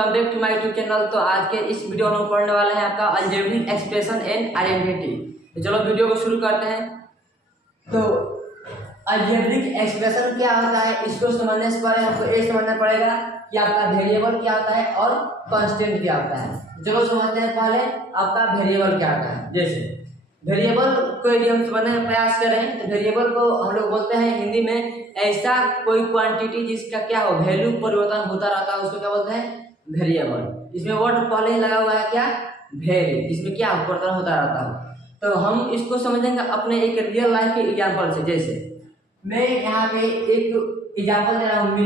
Welcome back to my YouTube channel. तो आज के इस वीडियो में पढ़ने वाले हैं आपका अलजेब्रिक एक्सप्रेशन एंड आइडेंटिटी। तो चलो वीडियो को शुरू करते हैं। तो अलजेब्रिक एक्सप्रेशन क्या होता है, इसको समझने से पहले हमको ये समझना पड़ेगा कि आपका वेरिएबल क्या होता है और कांस्टेंट क्या होता है। चलो समझते हैं पहले आपका वेरिएबल क्या होता है। जैसे वेरिएबल को यदि हम समझने का प्रयास करें तो वेरिएबल को हम लोग बोलते हैं हिंदी में ऐसा कोई क्वांटिटी जिसका क्या हो वैल्यू परिवर्तन होता रहता है, उसको क्या बोलते हैं वेरिएबल। इसमें वर्ड पहले ही लगा हुआ है क्या वेरी, इसमें क्या परिवर्तन होता रहता है। तो हम इसको समझेंगे अपने एक रियल लाइफ के एग्जांपल से। जैसे मैं यहाँ पे एक एग्जांपल दे रहा हूँ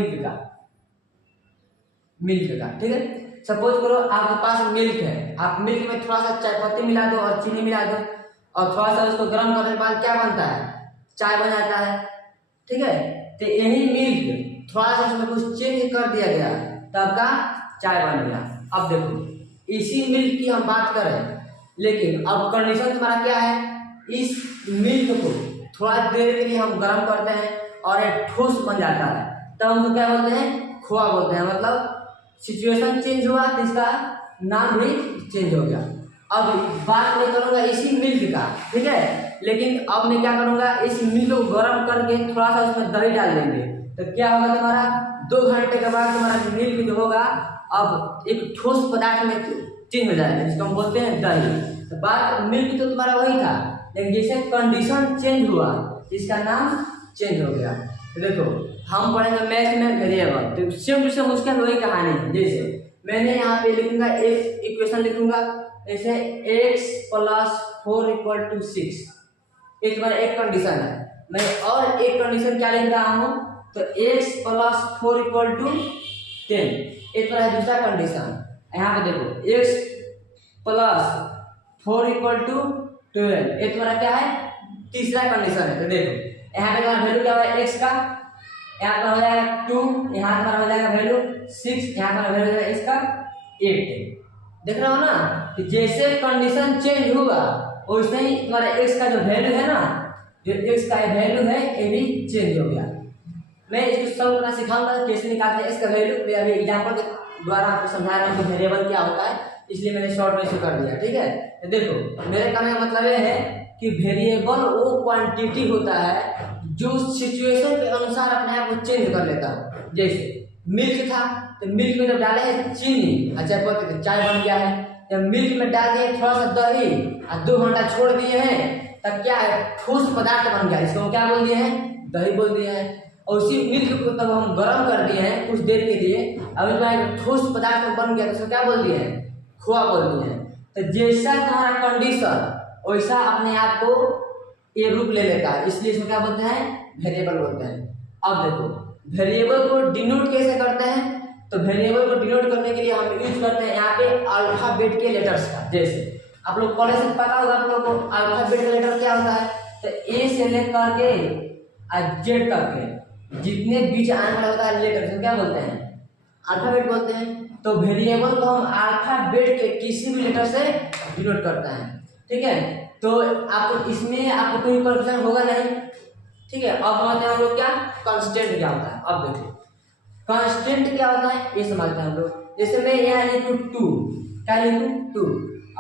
मिल्क का, ठीक है। सपोज करो आपके पास मिल्क है, आप मिल्क में थोड़ा सा चाय पत्ती मिला दो और चीनी मिला दो और थोड़ा सा उसको गर्म करने के बाद क्या बनता है, चाय बन जाता है, ठीक है। तो यही मिल्क थोड़ा सा उसमें कुछ चेंज कर दिया गया तब का चाय बन गया। अब देखो इसी मिल्क की हम बात करें, लेकिन अब कंडीशन तुम्हारा क्या है, इस मिल्क को थोड़ा देर के लिए हम गर्म करते हैं और एक ठोस बन जाता है, तब हम क्या बोलते हैं खोआ बोलते हैं। मतलब सिचुएशन चेंज हुआ तो इसका नाम भी चेंज हो गया। अब बात मैं करूंगा इसी मिल्क का, ठीक है, लेकिन अब मैं क्या करूंगा इस मिल्क को गर्म करके थोड़ा सा उसमें दही डाल देंगे तो क्या होगा तुम्हारा 2 घंटे के बाद तुम्हारा मिल्क जो होगा अब एक ठोस पदार्थ में चेंज हो जाएगा, जिसको हम बोलते हैं दही। तो बात मिल्क तो तुम्हारा वही था, लेकिन जैसे कंडीशन चेंज हुआ इसका नाम चेंज हो गया। तो देखो हम पढ़ेंगे मैथ में वेरिएबल, तो सेम टू सेम उसका वही कहानी है। जैसे मैंने यहाँ पे लिखूंगा एक इक्वेशन लिखूंगा, जैसे x + 4 = 6, ये तुम्हारा एक कंडीशन है। मैं और एक कंडीशन क्या लिख रहा हूँ, तो x + 4 = 10, ये तुम्हारा दूसरा कंडीशन। यहाँ पे देखो x + 4 = 12, ये तुम्हारा क्या है तीसरा कंडीशन है। तो देखो यहाँ पे तुम्हारा वैल्यू क्या है x का, यहाँ पर हो जाएगा 2, यहाँ पर हो जाएगा वैल्यू 6, यहाँ पर वैल्यू है इसका 8। देख रहे हो ना कि जैसे कंडीशन चेंज होगा वैसे ही तुम्हारा x का जो वैल्यू है ना, जो x का वैल्यू है ये भी चेंज हो गया। मैं इसको सब करना सिखाऊंगा कैसे निकालते हैं इसका वैल्यू। मैं अभी एग्जांपल के द्वारा आपको समझा रहा हूँ कि वेरिएबल क्या होता है, इसलिए मैंने शॉर्ट में कर दिया, ठीक है। तो देखो मेरे कहने का मतलब ये है कि वेरिएबल वो क्वांटिटी होता है जो सिचुएशन के अनुसार अपने आप को चेंज कर लेता है। जैसे मिल्क था तो मिल्क में जब डाले हैं चीनी, अच्छा तो चाय बन गया है। जब मिल्क में डाल दिए थोड़ा सा दही और 2 घंटा छोड़ दिए हैं तब क्या है ठोस पदार्थ बन गया, इसको क्या बोल दिए हैं दही बोल दिए हैं। और उसी मिल्क को तब हम गर्म कर दिए हैं कुछ देर के लिए, अब ठोस पदार्थ बन गया तो उसको क्या बोल दिए हैं खोआ बोल दिए हैं। तो जैसा तुम्हारा कंडीशन वैसा अपने आप को ये रूप ले लेता है, इसलिए इसको क्या बोलते हैं वेरिएबल बोलते हैं। अब देखो वेरिएबल को डिनोट कैसे करते हैं, तो वेरिएबल को डिनोट करने के लिए हम यूज करते हैं यहाँ पे अल्फाबेट के लेटर्स का। जैसे आप लोग कॉलेज से पता होगा आप लोग को अल्फाबेट का लेटर क्या होता है, तो ए से लेकर के जेड तक के जितने बीच आने वाला होता है लेटर से क्या बोलते हैं अल्फाबेट बोलते हैं। तो वेरिएबल को हम अल्फाबेट के किसी भी लेटर से डिनोट करते हैं, ठीक है। तो आपको इसमें आपको कोई कंफ्यूजन होगा नहीं, ठीक है। अब समझते हैं हम लोग क्या कांस्टेंट क्या होता है। अब देखिए कांस्टेंट क्या होता है ये समझते हैं हम लोग। जैसे मैं यहाँ लिखूँ 2, क्या लिखूँ 2,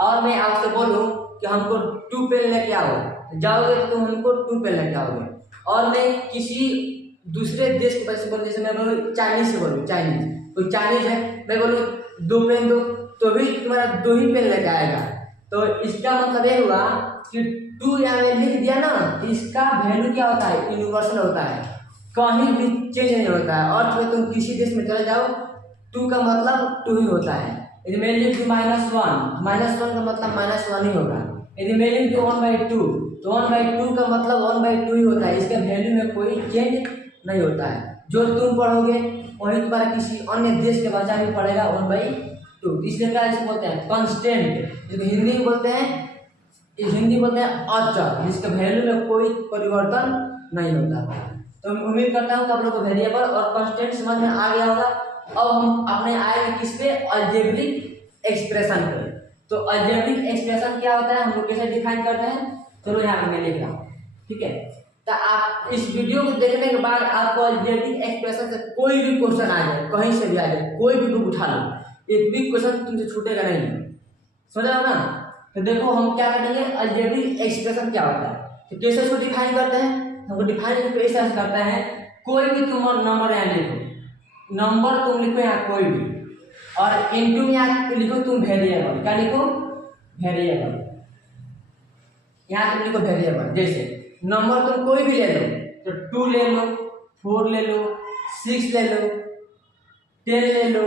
और मैं आपसे बोलूँ कि हमको 2 पेन लेके आओ, जाओगे तो तुम हमको 2 पेन लेके आओगे। और मैं किसी दूसरे देश के पैसे बोलूँ, जैसे मैं बोलूँ चाइनीज से बोलूँ, चाइनीज कोई चाइनीज है, मैं बोलूँ 2 पेन दो तो भी तुम्हारा 2 ही पेन लेके आएगा। तो इसका मतलब ये हुआ कि 2 यहाँ में लिख दिया ना, इसका वैल्यू क्या होता है यूनिवर्सल होता है, कहीं भी चेंज नहीं होता है। और तो तुम किसी देश में चले जाओ 2 का मतलब 2 ही होता है। यदि मैं लिख दूँ -1 का मतलब -1 ही होगा। यदि मैं लिख दूँ 1/2 तो 1/2 का मतलब 1/2 ही होता है, इसके वैल्यू में कोई चेंज नहीं होता है। जो तुम पढ़ोगे वही तुम्हारा किसी अन्य देश के बच्चा भी पढ़ेगा 1/2। इसलिए क्या इसे बोलते हैं कांस्टेंट, जिसको हिंदी में बोलते हैं अचर, जिसके वैल्यू में कोई परिवर्तन नहीं होता। तो मैं उम्मीद करता हूँ कि आप लोग को वेरिएबल और कांस्टेंट समझ में आ गया होगा। अब हम अपने आएंगे किस पे अलजेब्रिक एक्सप्रेशन पे। तो अलजेब्रिक एक्सप्रेशन क्या होता है, हम लोग कैसे डिफाइन करते हैं, चलो यहाँ पे मैं लिख रहा हूँ, ठीक है। तो आप इस वीडियो को देखने के बाद आपको अलजेब्रिक एक्सप्रेशन से कोई भी क्वेश्चन आ जाए, कहीं से भी आ जाए, कोई भी बुक उठा लो, एक भी क्वेश्चन तुमसे छूटेगा नहीं, समझ रहे हो ना। तो देखो हम क्या करेंगे, अलजेब्रिक एक्सप्रेशन क्या होता है, तो कैसे इसको डिफाइन करते हैं, हमको डिफाइन इस तरह से करते हैं, कोई भी तुम नंबर यहाँ लिखो, नंबर तुम लिखो यहाँ कोई भी, और इनटू में यहाँ लिखो तुम वेरिएबल, क्या लिखो, वेरिएबल, यहाँ तुम लिखो वेरिएबल। जैसे नंबर तुम कोई भी ले लो, तो 2 ले लो, 4 ले लो, 6 ले लो, 10 ले लो,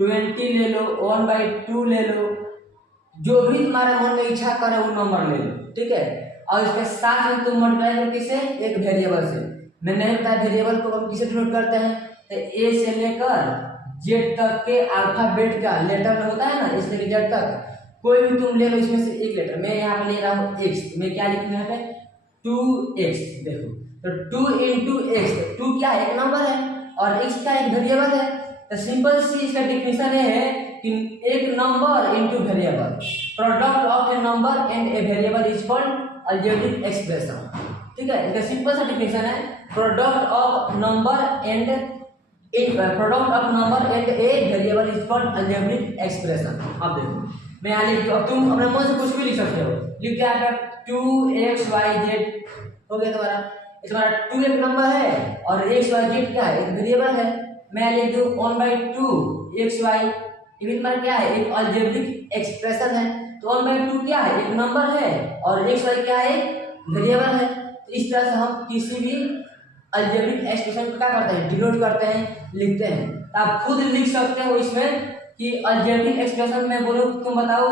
20 ले लो, 1/2 ले लो, जो भी तुम्हारा मन में इच्छा करे वो नंबर ले लो, ठीक है। और इसके साथ में तुम मल्टीप्लाई करो किसे, एक वेरिएबल से। मैंने नहीं बताया वेरिएबल को हम किसे डिनोट करते हैं, तो ए से लेकर जेड तक के अल्फाबेट का लेटर में होता है ना, इसलिए जेड तक कोई भी तुम ले लो इसमें से एक लेटर। मैं यहाँ पे ले रहा हूँ एक्स, मैं क्या लिखूँ यहाँ पे 2x, देखो तो 2 इंटू एक्स, 2 क्या है, एक नंबर है, और x क्या एक वेरिएबल है। तो सिंपल सी इसका डिफिनेशन है कि एक number into variable, product of A number and a variable is called algebraic expression, ठीक है। इसका सिंपल सा डिफिनेशन है, product of number and product of number and a variable is called algebraic expression. अब देखो मैं यहाँ लिख, अब तुम अपने मन से कुछ भी लिख सकते हो, लिख क्या है 2xyz हो गया तुम्हारा, तुम्हारा 2 एक नंबर है और xyz क्या है, एक वेरिएबल है। मैं लिख दूं 1/2 xy, ये तुम्हारा क्या है, एक अलजेब्रिक एक्सप्रेशन है। तो 1/2 क्या है, एक नंबर है, और xy क्या है, एक वेरिएबल है। तो इस तरह से हम किसी भी अलजेब्रिक एक्सप्रेशन को क्या करते हैं, डिनोट करते हैं, लिखते हैं। तो आप खुद लिख सकते हो इसमें कि अलजेब्रिक एक्सप्रेशन में बोलो तुम बताओ,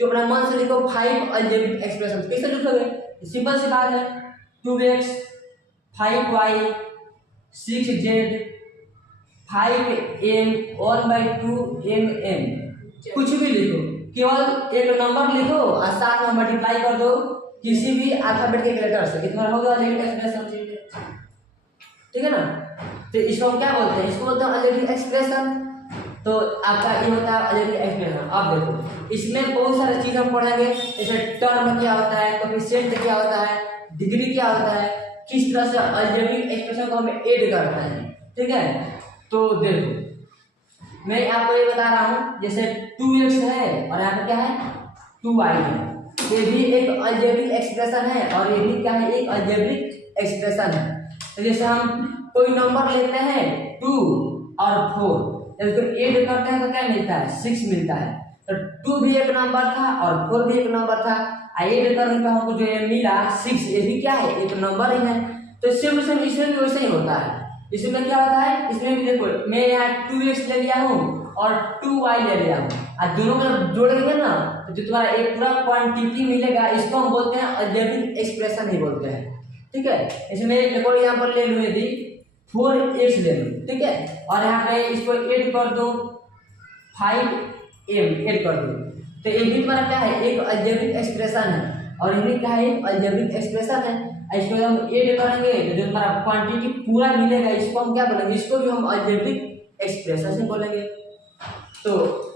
तो अपना मन से लिखो 5 अलजेब्रिक एक्सप्रेशन, कैसे लिखोगे, सिंपल सी बात है, 2x 5y 6z 5m 1/2mm, कुछ भी लिखो, केवल एक नंबर लिखो और साथ में मल्टीप्लाई कर दो किसी भी अल्फाबेट के लेटर से, इतना हो गया अलजेब्रिक एक्सप्रेशन, ठीक है ना। तो इसको हम क्या बोलते हैं, इसको बोलते हैं अलजेब्रिक एक्सप्रेशन। तो आपका ये होता है अलजेब्रिक एक्सप्रेशन। अब देखो इसमें बहुत सारी चीज हम पढ़ेंगे, जैसे टर्म क्या होता है, कोएफिशिएंट क्या होता है, डिग्री क्या होता है, किस तरह से अलजेब्रिक एक्सप्रेशन को हम ऐड करते हैं, ठीक है। तो देखो मैं आपको ये बता रहा हूँ, जैसे 2x है और यहाँ पे क्या है 2y है, ये भी एक अलजेब्रिक एक्सप्रेशन है और ये भी क्या है, एक अलजेब्रिक एक्सप्रेशन है। तो जैसे हम कोई नंबर लेते हैं 2 और 4, जब तो ऐड करते हैं तो क्या मिलता है, 6 मिलता है। तो 2 भी एक नंबर था और 4 भी एक नंबर था, ऐड करने पर हमको जो ये मिला 6, ये भी क्या है, एक नंबर ही है। तो सेम इसमें भी वैसे ही होता है। इसमें क्या होता है, इसमें भी देखो मैं यहाँ 2x ले लिया हूँ और 2y ले लिया हूँ, और दोनों को जोड़ेंगे ना तो जो तुम्हारा एक पूरा क्वांटिटी मिलेगा, इसको हम बोलते हैं अलजेब्रिक एक्सप्रेशन ही बोलते हैं, ठीक है। इसमें एक और यहाँ पर ले लूँ, यदि 4x ले लूँ, ठीक है, और यहाँ पे इसको ऐड कर दो 5m ऐड कर दो, तो ये भी तुम्हारा क्या है, एक अलजेब्रिक एक्सप्रेशन है, और ये भी क्या है, अलजेब्रिक एक्सप्रेशन है। इसको हम ऐड करेंगे तो जो हमारा क्वांटिटी पूरा मिलेगा, इसको हम क्या बोलेंगे, इसको भी हम अलजेब्रिक एक्सप्रेशन से बोलेंगे। तो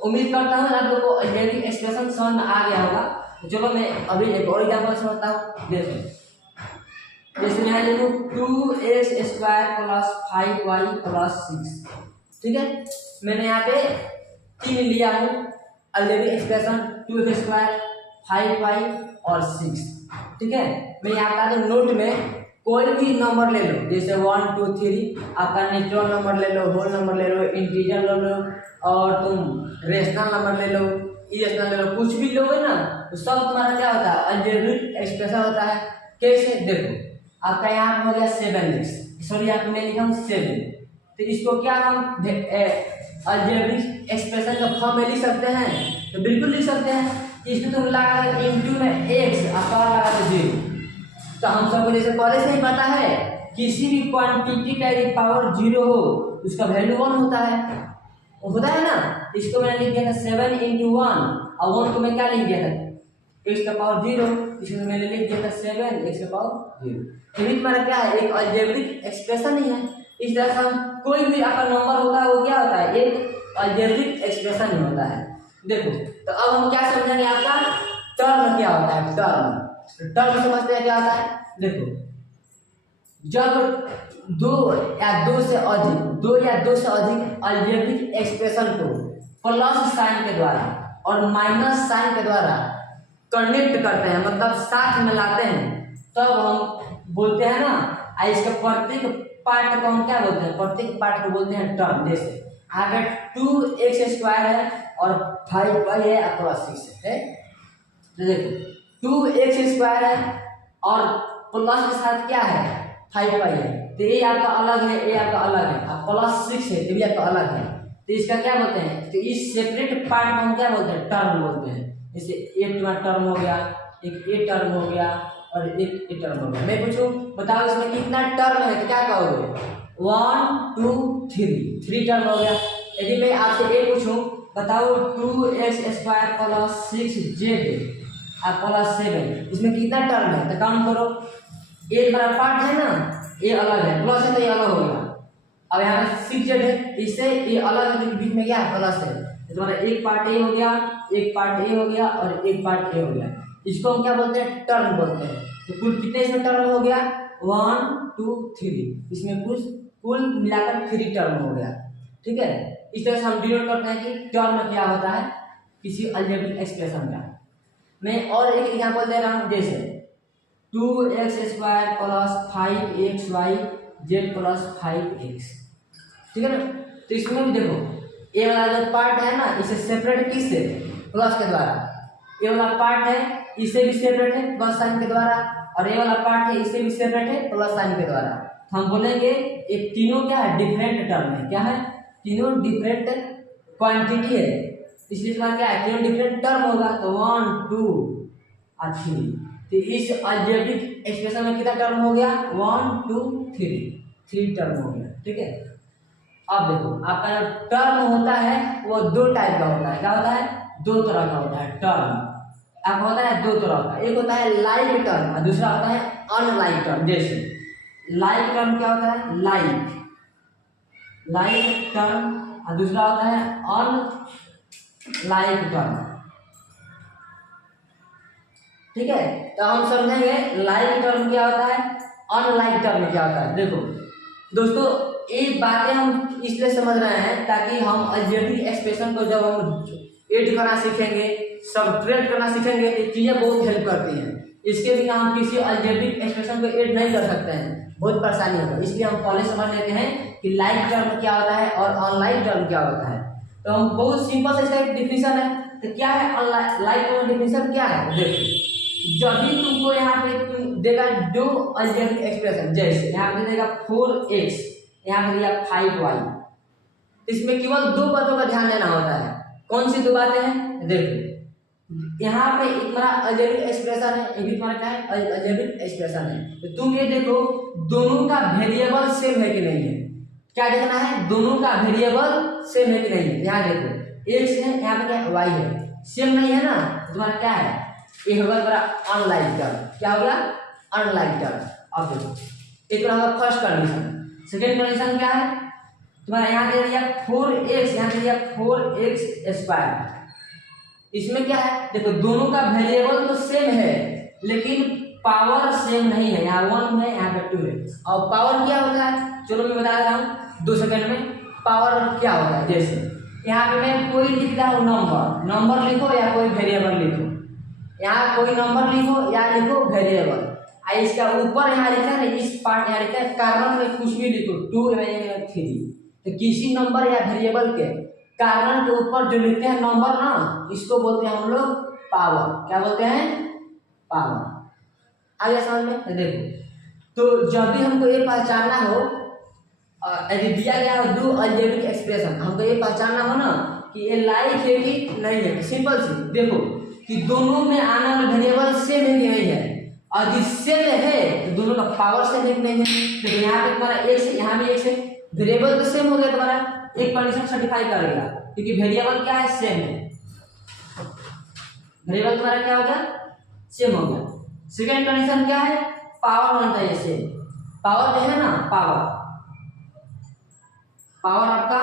उम्मीद करता हूँ आप लोगों को अलजेब्रिक एक्सप्रेशन समझ में आ गया होगा। तो चलो मैं अभी एक और एग्जांपल समझता हूँ। देखो जैसे मैं ले लूँ 2x² + 5y + 6, ठीक है। मैंने यहाँ पे 3 लिया हूँ अलजेब्रिक एक्सप्रेशन, 2x², 5y और 6, ठीक है। मैं यहाँ बता दूं, नोट में कोई भी नंबर ले लो, जैसे 1 2 3, आपका नेचुरल नंबर ले लो, होल नंबर ले लो, इंटीजर ले लो, और तुम रेशनल नंबर ले लो, इरेशनल ले लो, कुछ भी लोगे ना तो सब तुम्हारा क्या होता है, अलजेब्रिक एक्सप्रेशन होता है। कैसे, देखो आपका यहाँ हो गया 7x, सॉरी यहाँ पे लिखा हूँ 7, तो इसको क्या हम अलजेब्रिक एक्सप्रेशन का फॉर्म में लिख सकते हैं, तो बिल्कुल लिख सकते हैं। इसको तुम लगा इंटू में x और लगा दो 0, तो हम सबको जैसे पहले से ही पता है, किसी भी क्वांटिटी का यदि पावर 0 हो उसका वैल्यू 1 होता है, होता है ना। इसको मैंने लिख दिया था 7 × 1, और 1 को मैं क्या लिख दिया था, x का पावर 0, इसको मैंने लिख दिया था 7 x का पावर 0। ये भी तुम्हारा क्या है, एक अलजेब्रिक एक्सप्रेशन ही है। इस तरह से हम कोई भी आपका नंबर होता है वो क्या होता है, एक अलजेब्रिक एक्सप्रेशन ही होता है। देखो तो अब हम क्या समझेंगे, आपका टर्म क्या होता है, टर्म समझते हैं क्या होता है। देखो जब 2 या 2 से अधिक अलजेब्रिक एक्सप्रेशन को प्लस साइन के द्वारा और माइनस साइन के द्वारा कनेक्ट करते हैं, मतलब साथ में लाते हैं, तब हम बोलते हैं ना, इसके प्रत्येक पार्ट को हम क्या बोलते हैं, प्रत्येक पार्ट को बोलते हैं टर्म। जैसे अगर 2x² है और 5y है प्लस 6 है, तो देखो 2x² है और प्लस के साथ क्या है 5y है, तो ये आपका अलग है, ये आपका अलग है, और प्लस 6 है, ये भी आपका अलग है, तो इसका क्या बोलते हैं, तो इस सेपरेट पार्ट को हम क्या बोलते हैं, टर्म बोलते हैं। जैसे एक टर्म हो गया, एक ए टर्म हो गया और एक ए टर्म हो गया। मैं पूछूं बताओ इसमें कितना टर्म है, तो क्या कहोगे, 1 2 3 टर्म हो गया। यदि मैं आपसे ए पूछूं बताओ 2x² प्लस 6z प्लस 7, इसमें कितना टर्म है, तो काउंट करो। ए बड़ा पार्ट है ना, ये अलग है, प्लस है तो ये अलग हो गया। अब यहाँ पे 6z है, इससे ये अलग है, बीच में क्या है प्लस है, तो तुम्हारा एक पार्ट ए हो गया, एक पार्ट ए हो गया और एक पार्ट ए हो गया। इसको हम क्या बोलते हैं, टर्म बोलते हैं। तो कुल कितने इसमें टर्म हो गया, 1 2 3, इसमें कुल मिलाकर 3 टर्म हो गया। ठीक है, इस तरह से हम डिनोट करते हैं कि टर्म क्या होता है किसी अलजेब्रिक एक्सप्रेशन का। मैं और एक एग्जांपल दे रहा हूँ, जैसे 2x² plus 5xy z plus 5x, ठीक है ना। तो इसमें भी देखो ये वाला जो पार्ट है ना, इसे सेपरेट किससे, प्लस के द्वारा। ये वाला पार्ट है इसे भी सेपरेट है प्लस साइन के द्वारा, और ये वाला पार्ट है इसे भी सेपरेट है प्लस साइन के द्वारा। तो हम बोलेंगे ये तीनों क्या है, डिफरेंट टर्म है। क्या है, तीनों डिफरेंट क्वांटिटी है, इसलिए इसका क्या है, तीनों डिफरेंट टर्म होगा। तो 1 2 और 3, तो इस अलजेब्रिक एक्सप्रेशन में कितना टर्म हो गया, 1 2 3 टर्म हो गया। ठीक है, अब देखो आपका जो टर्म होता है वो दो टाइप का होता है। क्या होता है, दो तरह का होता है टर्म। आपका होता है दो तरह का, एक होता है लाइक टर्म और दूसरा होता है अनलाइक टर्म। जैसे लाइक टर्म क्या होता है, लाइक टर्म, और दूसरा होता है अनलाइक टर्म। ठीक है, तो हम समझेंगे लाइक टर्म क्या होता है, अनलाइक टर्म क्या होता है। देखो दोस्तों, ये बातें हम इसलिए समझ रहे हैं ताकि हम अलजेब्रिक एक्सप्रेशन को जब हम ऐड करना सीखेंगे, सबट्रैक्ट करना सीखेंगे, तो चीज़ें बहुत हेल्प करती हैं। इसके बिना हम किसी अलजेब्रिक एक्सप्रेशन को ऐड नहीं कर सकते हैं, बहुत परेशानी होगा। इसलिए हम पहले समझ लेते हैं कि लाइक टर्म क्या होता है और अनलाइक टर्म क्या होता है। तो हम बहुत सिंपल से इसका एक डिफिनेशन है। तो क्या है लाइक टर्म डिफिनेशन, क्या है, देखो जब भी तुमको यहाँ पे तुम देगा दो अलजेब्रिक एक्सप्रेशन, जैसे यहाँ पे देगा 4x, यहाँ पे दिया 5y, इसमें केवल दो बातों का ध्यान देना होता है। कौन सी दो बातें हैं, देखो यहाँ पे एक तुम्हारा अलजेब्रिक एक्सप्रेशन है, ये भी तुम्हारा क्या है, अलजेब्रिक एक्सप्रेशन है। तो तुम ये देखो दोनों का वेरिएबल सेम है कि नहीं है, क्या देखना है, दोनों का वेरिएबल सेम है कि नहीं है। यहाँ देखो x है, यहाँ पे क्या है y है, सेम नहीं है ना, तुम्हारा क्या है, ये होगा तुम्हारा अनलाइक टर्म। क्या होगा, अनलाइक टर्म। अब देखो एक होगा फर्स्ट कंडीशन। सेकेंड कंडीशन क्या है, तुम्हारा यहाँ दे दिया 4x, यहाँ दे दिया 4x²। इसमें क्या है, देखो दोनों का वेरिएबल तो सेम है लेकिन पावर सेम नहीं है, यहाँ 1 है यहाँ पे 2 है। और पावर क्या होता है, चलो मैं बता रहा हूँ 2 सेकंड में। पावर क्या होता है, जैसे यहाँ पे मैं कोई लिख रहा हूँ नंबर लिखो या कोई वेरिएबल लिखो, यहाँ कोई नंबर लिखो या लिखो वेरिएबल, इसका ऊपर यहाँ लिखा है, इस पार्ट यहाँ लिखा है कारण में कुछ भी लिखो 2 या 3। तो किसी नंबर या वेरिएबल के कारण के ऊपर जो लिखते हैं नंबर ना, इसको बोलते हैं हम लोग पावर। क्या बोलते हैं, पावर। आगे समझ में, देखो तो जब भी हमको ये पहचानना हो, यदि दिया गया हो दो अलजेब्रिक एक्सप्रेशन, हमको ये पहचानना हो ना कि ये लाइक है कि नहीं है, सिंपल सी देखो कि दोनों में आने वाला वेरिएबल सेम है कि नहीं है, और जिससे है तो दोनों का पावर सेम है कि नहीं है। तो यहाँ पे तुम्हारा x है, यहाँ भी x है, वेरिएबल तो सेम हो गया, तुम्हारा एक कंडीशन सर्टिफाई करेगा क्योंकि वेरिएबल क्या है, सेम है। वेरिएबल तुम्हारा क्या हो गया, सेम हो गया। सेकेंड कंडीशन क्या है, पावर होना चाहिए सेम। पावर जो है ना, पावर आपका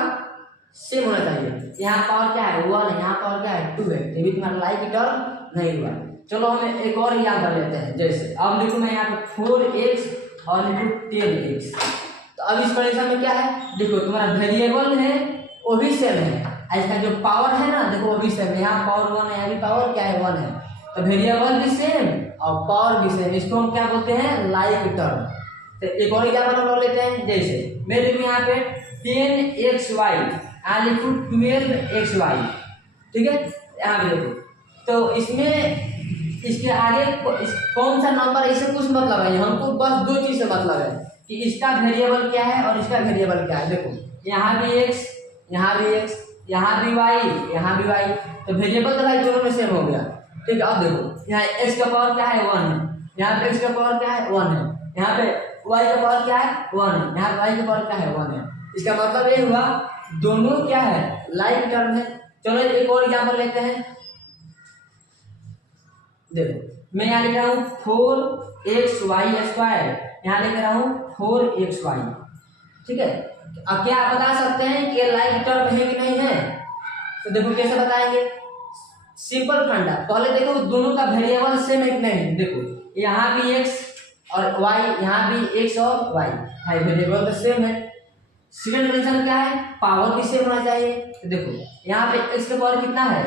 सेम होना चाहिए। यहाँ पावर क्या है, 1 है, यहाँ पावर क्या है, 2 है, ये भी तुम्हारा लाइक टर्म नहीं हुआ। चलो हम एक और एग्जाम्पल लेते हैं। जैसे अब लिखूँ मैं यहाँ पे 4x और लिखूँ 10x। तो अब इस कंडीशन में क्या है, देखो तुम्हारा वेरिएबल है वो भी सेम है, इसका जो पावर है ना देखो वो भी सेम, यहाँ पावर 1 है, यहाँ भी पावर क्या है 1 है, तो वेरिएबल भी सेम और पावर भी सेम, इसको हम क्या बोलते हैं लाइक टर्म। तो एक और एग्जाम्पल हम लोग लेते हैं, जैसे मैं देखो यहाँ पे 10xy यहाँ लिखूँ 12xy, ठीक है, यहाँ पे देखो तो इसमें इसके आगे कौन सा नंबर इससे कुछ मतलब है, हमको बस दो चीज से मतलब है कि इसका वेरिएबल क्या है और इसका वेरिएबल क्या है। देखो यहाँ भी x, यहाँ भी x, यहाँ भी y, यहाँ भी y, तो वेरिएबल तो भाई दोनों में सेम हो गया, ठीक है। अब देखो यहाँ x का पावर क्या है 1 है, यहाँ पे x का पावर क्या है 1 है, यहाँ पे y का पावर क्या है 1 है, यहाँ पे y का पावर क्या है 1 है। इसका मतलब ये हुआ दोनों क्या है लाइक टर्म है। चलो एक और एग्जाम्पल लेते हैं, देखो मैं यहाँ लिख रहा हूँ 4xy², यहाँ लिख रहा हूँ 4xy, ठीक है। अब क्या आप बता सकते हैं कि ये लाइक टर्म है कि नहीं है, तो देखो कैसे बताएंगे, सिंपल फंडा, पहले देखो दोनों का वेरिएबल सेम है कि नहीं, देखो यहाँ भी x और y, यहाँ भी x और y, भाई वेरिएबल तो सेम है। सेकंड कंडीशन क्या है, पावर भी सेम होना चाहिए, तो देखो यहाँ पे x का पावर कितना है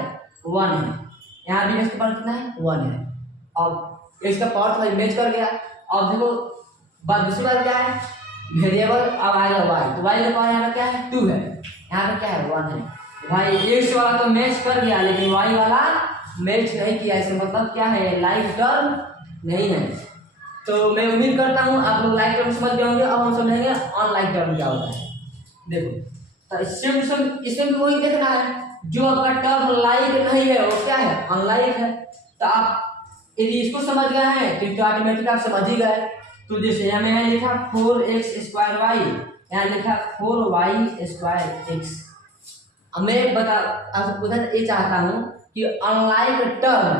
1 है, यहाँ भी x का पावर कितना है 1 है, अब x का पावर तो मैच कर गया। अब देखो बात दूसरी बात क्या है, वेरिएबल अब आएगा y, तो y का पावर यहाँ पे क्या है 2 है, यहाँ पे क्या है 1 है, भाई x वाला तो मैच कर गया लेकिन y वाला मैच नहीं किया, इसका मतलब क्या है लाइक टर्म नहीं है। तो मैं उम्मीद करता हूँ आप लोग लाइक टर्म समझ गए होंगे। अब हम समझेंगे अनलाइक टर्म क्या होता है। देखो तो इसमें भी वही देखना है, जो आपका टर्म लाइक नहीं है वो क्या है अनलाइक है। तो आप यदि इसको समझ गए हैं तो ऑटोमेटिक आप समझ ही गए। तो जैसे मैंने लिखा 4x²y, यहाँ लिखा 4y²x। अब मैं आपसे पूछना ये चाहता हूँ कि अनलाइक टर्म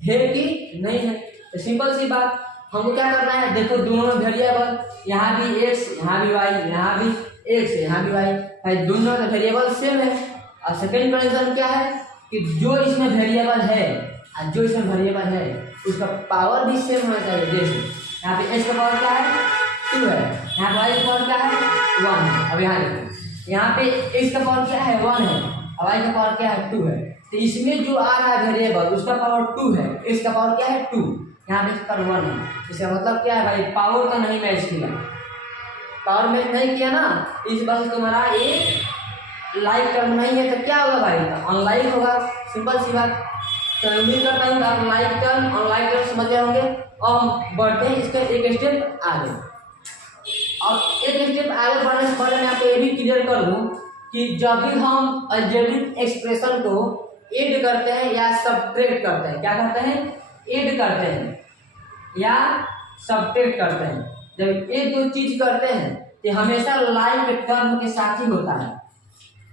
है कि नहीं है, तो सिंपल सी बात हमको क्या करना है, देखो दोनों में वेरिएबल, यहाँ भी x, यहाँ भी y, यहाँ भी x, यहाँ भी y, भाई दोनों का वेरिएबल सेम है। और सेकंड कंडीशन क्या है कि जो इसमें वेरिएबल है और जो इसमें वेरिएबल है उसका पावर भी सेम होना चाहिए। जैसे यहाँ पे x का पावर क्या है 2 है, यहाँ पे y का पावर क्या है 1 है। अब यहाँ देखो यहाँ पे x का पावर क्या है 1 है और y का पावर क्या है 2 है, तो इसमें जो आ रहा है वेरिएबल उसका पावर 2 है, x का पावर क्या है 2, यहाँ पे इसका 1 है। इसका मतलब क्या है भाई पावर तो नहीं मैच किया, पावर मैच नहीं किया ना, इस बात तुम्हारा ये लाइक टर्म नहीं है, तो क्या होगा भाई अनलाइक होगा, सिंपल सी बात। तो उम्मीद करता हूँ आप लाइक टर्म अनलाइक टर्म समझ गए होंगे। और हम बढ़ते हैं इसका एक स्टेप आगे, और एक स्टेप आगे बढ़ने से पहले मैं आपको ये भी क्लियर कर दूं कि जब भी हम अलजेब्रिक एक्सप्रेशन को ऐड करते हैं या सब्ट्रैक्ट करते हैं, क्या करते हैं ऐड करते हैं या सब्ट्रैक्ट करते हैं, जब ये दो चीज करते हैं तो हमेशा लाइक टर्म के साथ ही होता है।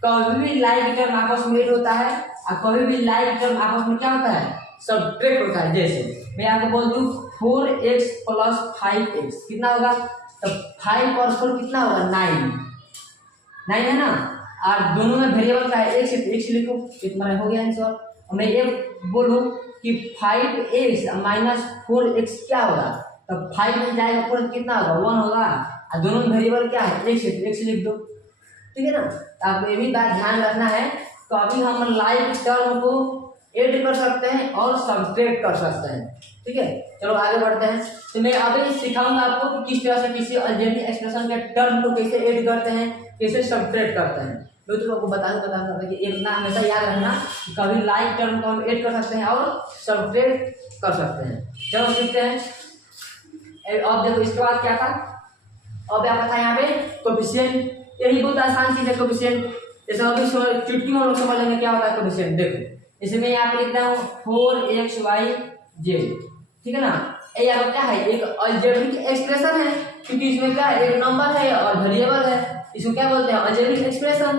कभी भी लाइक टर्म आपस में ऐड होता है और कभी भी लाइक टर्म आपस में क्या होता है सब्ट्रैक्ट होता है। जैसे मैं आपको बोल दूं 4x + 5x कितना होगा, तो 5 और 4 कितना होगा 9 है ना, और दोनों में वेरिएबल का है x, x लिखो कितना हो गया आंसर। और मैं ये बोलूं कि 5x - 4x क्या होगा, तो 5 में जाएगा 4 कितना होगा 1 होगा, और दोनों में वेरिएबल क्या है x, x लिख दो, ठीक है ना। तो आपको ये भी बात ध्यान रखना है, तो अभी हम लाइक टर्म को ऐड कर सकते हैं और सब्ट्रैक्ट कर सकते हैं, ठीक है। चलो आगे बढ़ते हैं। तो मैं अभी सिखाऊंगा आपको कि किस तरह से किसी अलजेब्रिक एक्सप्रेशन के टर्म को कैसे ऐड करते हैं, कैसे सब्ट्रैक्ट करते हैं। मैं तो आपको बताऊंगा कि इतना हमेशा याद रखना, कभी लाइक टर्म को हम ऐड कर सकते हैं और सब्ट्रैक्ट कर सकते हैं। चलो सीखते हैं। अब देखो इसके बाद क्या था, अब क्या था यहाँ पे कोएफिशिएंट, यही बहुत आसान चीज है कोएफिशिएंट। जैसे अभी चुटकी में हम लोग समझ लेंगे क्या होता है कोएफिशिएंट। देखो इसमें यहाँ पे लिख रहा हूँ 4xy/z, ठीक है ना। ये यहाँ क्या है एक अलजेब्रिक एक्सप्रेशन है, क्योंकि इसमें क्या है एक नंबर है और वेरिएबल है, इसको क्या बोलते हैं अलजेब्रिक एक्सप्रेशन।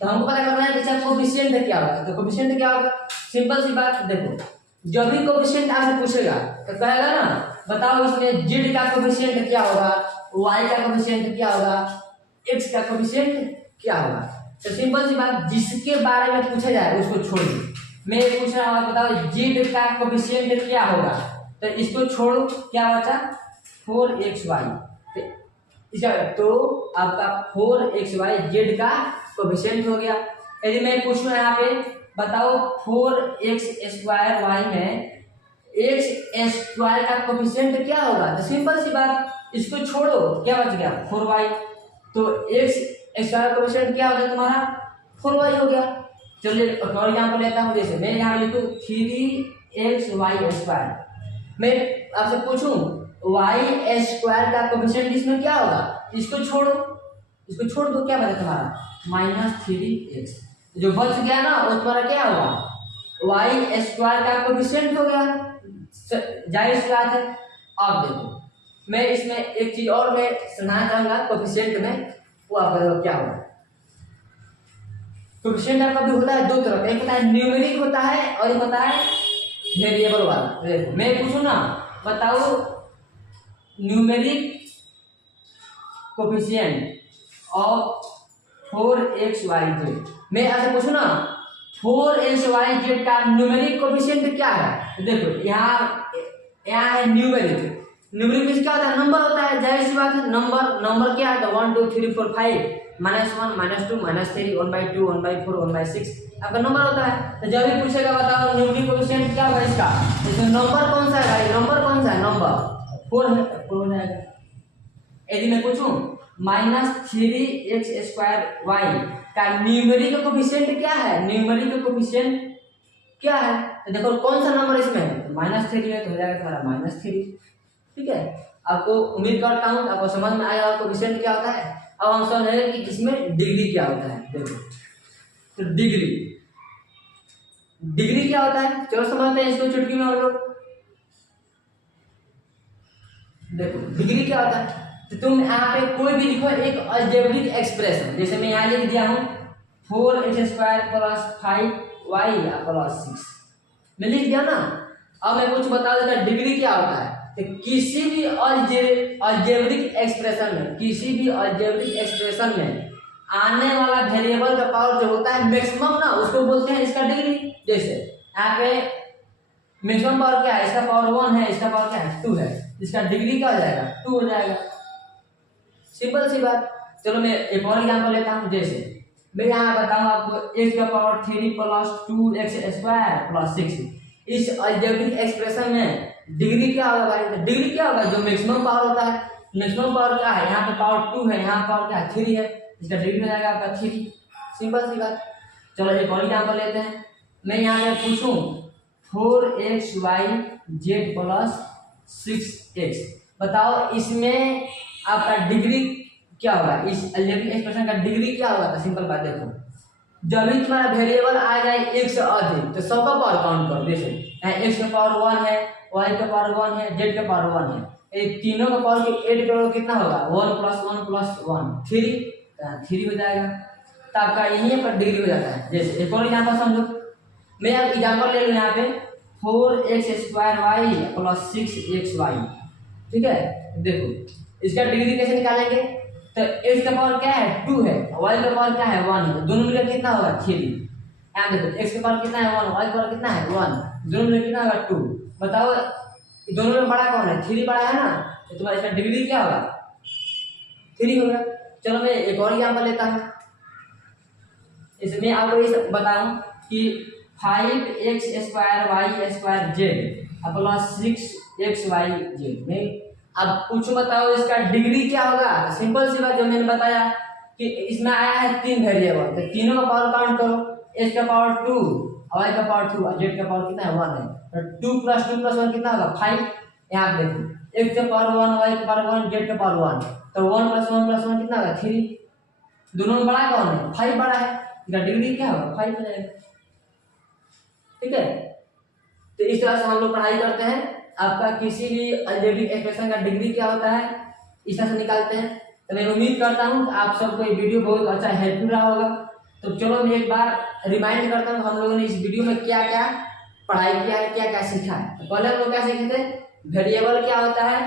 तो हमको पता करना है कि कोएफिशिएंट क्या होगा। तो कोएफिशिएंट क्या होगा, सिंपल सी बात, देखो जब भी कोएफिशिएंट आपसे पूछेगा तो कहेगा ना बताओ इसमें z का कोएफिशिएंट क्या होगा, y का कोएफिशिएंट क्या होगा, x का कोएफिशिएंट क्या होगा। तो सिंपल सी बात, जिसके बारे में पूछा जाए उसको छोड़ दो। मैं पूछ रहा हूँ बताओ z का कोएफिशिएंट क्या होगा, तो इसको छोड़ो क्या बचा 4xy, तो इसका तो आपका 4xy z का कोएफिशिएंट हो गया। यदि मैं पूछूं यहाँ पे बताओ 4x स्क्वायर वाई में x स्क्वायर का कोफिशिएंट क्या होगा, तो सिंपल सी बात, इसको छोड़ो क्या बच गया 4y, तो x स्क्वायर का कोफिशिएंट क्या हो गया तुम्हारा 4y हो गया। चलिए एक और एग्जांपल लेता हूँ, जैसे मैं यहाँ लिखूँ 3xy स्क्वायर, मैं आपसे पूछूं y स्क्वायर का कोफिशिएंट इसमें क्या होगा, इसको छोड़ दो क्या बचा तुम्हारा -3x, जो बच गया ना वो तुम्हारा क्या होगा y स्क्वायर का कोफिशिएंट हो गया, जाहिर सी बात है। अब देखो मैं इसमें एक चीज और मैं सुनाना चाहूंगा कोफिशिएंट में, वो आपका देखो क्या होगा। कोफिशिएंट आपका भी होता है दो तरह, एक होता है न्यूमेरिक होता है और एक होता है वेरिएबल वाला। देखो मैं पूछूं ना बताओ न्यूमेरिक कोफिशिएंट ऑफ 4xyz, मैं ऐसे पूछूं ना 4xyz का न्यूमेरिक कोफिशिएंट क्या है, देखो यहाँ है न्यूमेरिक मीन्स क्या होता है नंबर होता है, जाहिर सी बात है नंबर क्या है 1 2 3 4 5 -1 -2 -3 1/2 1/4 1/6 आपका नंबर होता है। तो जब भी पूछेगा बताओ न्यूमेरिक कोफिशिएंट क्या होगा इसका, इसमें नंबर कौन सा है भाई, नंबर कौन सा है, नंबर 4 है, 4 हो जाएगा। यदि मैं पूछूं -3x स्क्वायर वाई का न्यूमेरिक कोफिशिएंट क्या है, न्यूमेरिक कोफिशिएंट क्या है, तो देखो कौन सा नंबर इसमें है, -3 है तो हो जाएगा तुम्हारा -3, ठीक है। आपको उम्मीद करता हूँ आपको समझ में आया होगा कोफिशिएंट क्या होता है। अब हम समझेंगे कि इसमें डिग्री क्या होता है। देखो तो डिग्री क्या होता है, चलो समझते हैं इसको चुटकी में। और लोग देखो डिग्री क्या होता है, तो तुम यहाँ पे कोई भी लिखो एक अलजेब्रिक एक्सप्रेशन, जैसे मैं यहाँ लिख दिया हूँ 4x² + 5y + 6 मैं लिख दिया ना। अब मैं कुछ बता देता डिग्री क्या होता है, तो किसी भी अलजेब्रिक एक्सप्रेशन में आने वाला वेरिएबल का पावर जो होता है मैक्सिमम ना, उसको बोलते हैं इसका डिग्री। जैसे यहाँ पे मैक्सिमम पावर क्या है, इसका पावर 1 है, इसका पावर क्या है 2 है, इसका डिग्री क्या हो जाएगा 2 हो जाएगा, सिंपल सी बात। चलो मैं एक और एग्जांपल लेता हूँ, जैसे मैं यहाँ बताऊँ आपको x का पावर 3 + 2x² + 6, इस अलजेब्रिक एक्सप्रेशन में डिग्री क्या होगा भाई, डिग्री क्या होगा जो मैक्सिमम पावर होता है, मैक्सिमम पावर क्या है, यहाँ पे पावर 2 है, यहाँ पावर क्या है 3 है, इसका डिग्री हो जाएगा आपका 3, सिंपल सी बात। चलो एक और एग्जांपल लेते हैं, मैं यहाँ पे पूछूं 4xyz + 6x, बताओ इसमें आपका डिग्री क्या होगा, इस अलजेब्रिक एक्सप्रेशन का डिग्री क्या होगा। तो सिंपल बात देखो, जब भी तुम्हारा वेरिएबल आ जाए एक से अधिक तो सबका पावर काउंट करो। जैसे x का पावर 1 है, y का पावर 1 है, z का पावर 1 है, ये तीनों का पावर को ऐड करोगे कितना होगा 1 + 1 + 1 3 हो जाएगा, तो आपका यहीं पर डिग्री हो जाता है। जैसे एक और एग्जांपल समझो, मैं अब एग्जांपल ले लूँ यहाँ पे 4x² + 6xy, ठीक है। देखो इसका डिग्री कैसे निकालेंगे, तो x का पावर क्या है 2 है, y का पावर क्या है 1 है, दोनों मिलकर कितना होगा 3। यहाँ देखो x का पावर कितना है 1, y का पावर कितना है 1, दोनों मिलकर कितना होगा 2। बताओ दोनों में बड़ा कौन है, 3 बड़ा है ना, तो तुम्हारा इसका डिग्री क्या होगा 3 होगा। चलो मैं एक और एग्जांपल लेता हूँ, इसमें आपको ये बताऊं कि 5x² y² z + 6xyz में अब पूछो बताओ इसका डिग्री क्या होगा। सिंपल सी बात जो मैंने बताया कि इसमें आया है 3 वेरिएबल, तो तीनों का पावर काउंट करो, x का पावर 2, y का पावर 2 और z का पावर कितना है 1 है, तो 2 + 2 + 1 कितना होगा 5। यहाँ देखो x का पावर 1, y का पावर 1, z का पावर 1, तो 1 + 1 + 1 कितना होगा 3, दोनों में बड़ा कौन है 5 बड़ा है, इसका डिग्री क्या होगा 5 हो जाएगा, ठीक है। तो इस तरह से हम लोग पढ़ाई करते हैं, आपका किसी भी अलजेब्रिक एक्सप्रेशन का डिग्री क्या होता है इस तरह से निकालते हैं। तो मैं उम्मीद करता हूँ आप सबको ये वीडियो बहुत अच्छा हेल्पफुल रहा होगा। तो चलो मैं एक बार रिमाइंड करता हूँ हम लोगों ने इस वीडियो में क्या क्या पढ़ाई किया है, क्या क्या सीखा है। तो पहले हम लोग क्या सीखे थे, वेरिएबल क्या होता है,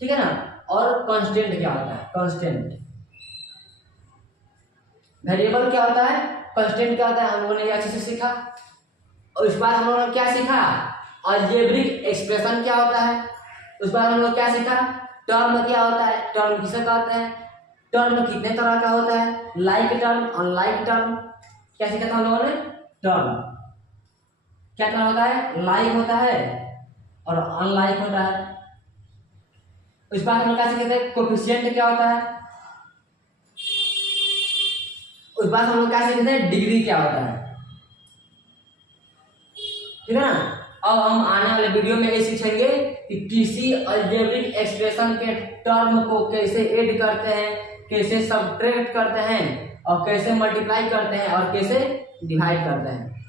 ठीक है ना, और कांस्टेंट क्या होता है, कांस्टेंट वेरिएबल क्या होता है, कांस्टेंट क्या होता है, हम लोगों ने ये अच्छे से सीखा। और उस बार हम लोगों ने क्या सीखा, अलजेब्रिक एक्सप्रेशन क्या होता है। उस बार हम लोग क्या सीखा, टर्म क्या होता है, टर्म किसे कहते हैं, टर्म कितने तरह का होता है, लाइक टर्म, अनलाइक टर्म, क्या सीखा था हम लोगों ने? टर्म। क्या टर्म होता है? लाइक होता है और अनलाइक होता है। इस बात हम लोग क्या सीखे थे? कोफिशिएंट क्या होता है? उस बात हम लोग क्या सीखे थे? डिग्री क्या होता है। ठीक है ना? अब हम आने वाले वीडियो में ये सीखेंगे कि किसी अलजेब्रिक एक्सप्रेशन के टर्म को कैसे ऐड करते हैं, कैसे सब्ट्रैक्ट करते हैं और कैसे मल्टीप्लाई करते हैं और कैसे डिवाइड करते हैं।